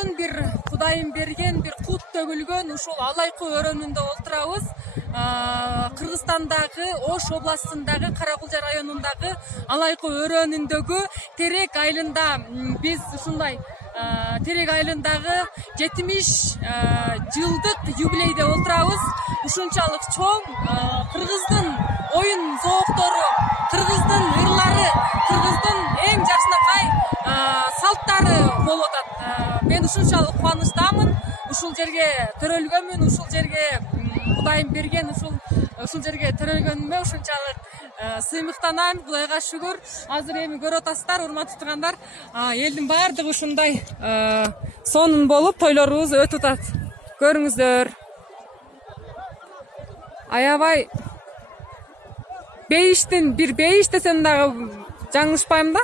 жолдон бир Кудайым берген бир кут төгүлгөн ушул Алайкы өрөөнүндө отурабыз. Кыргызстандагы Ош областындагы Каракулча районундагы Алайкы өрөөнүндөгү Терек айылында биз ушундай Терек айылындагы 70 жылдык юбилейде отурабыз. Ушунчалык чоң кыргыздын оюн зооктору, кыргыздын ырлары, кыргыздын эң жакшынакай салттары болуп атат. Мен ушунчалык кубанычтамын. Ушул жерге төрөлгөнмүн, ушул жерге Кудайым берген ушул жерге төрөлгөнүмө ушунчалык сыймыктанам. Кудайга шүгүр. Азыр эми көрүп атасыздар, урматтуу туугандар. Элдин баардыгы ушундай сонун болуп тойлорубуз өтүп атат. Көрүңүздөр. Аябай бейиштин бир бейиш десем дагы жаңылышпайм да.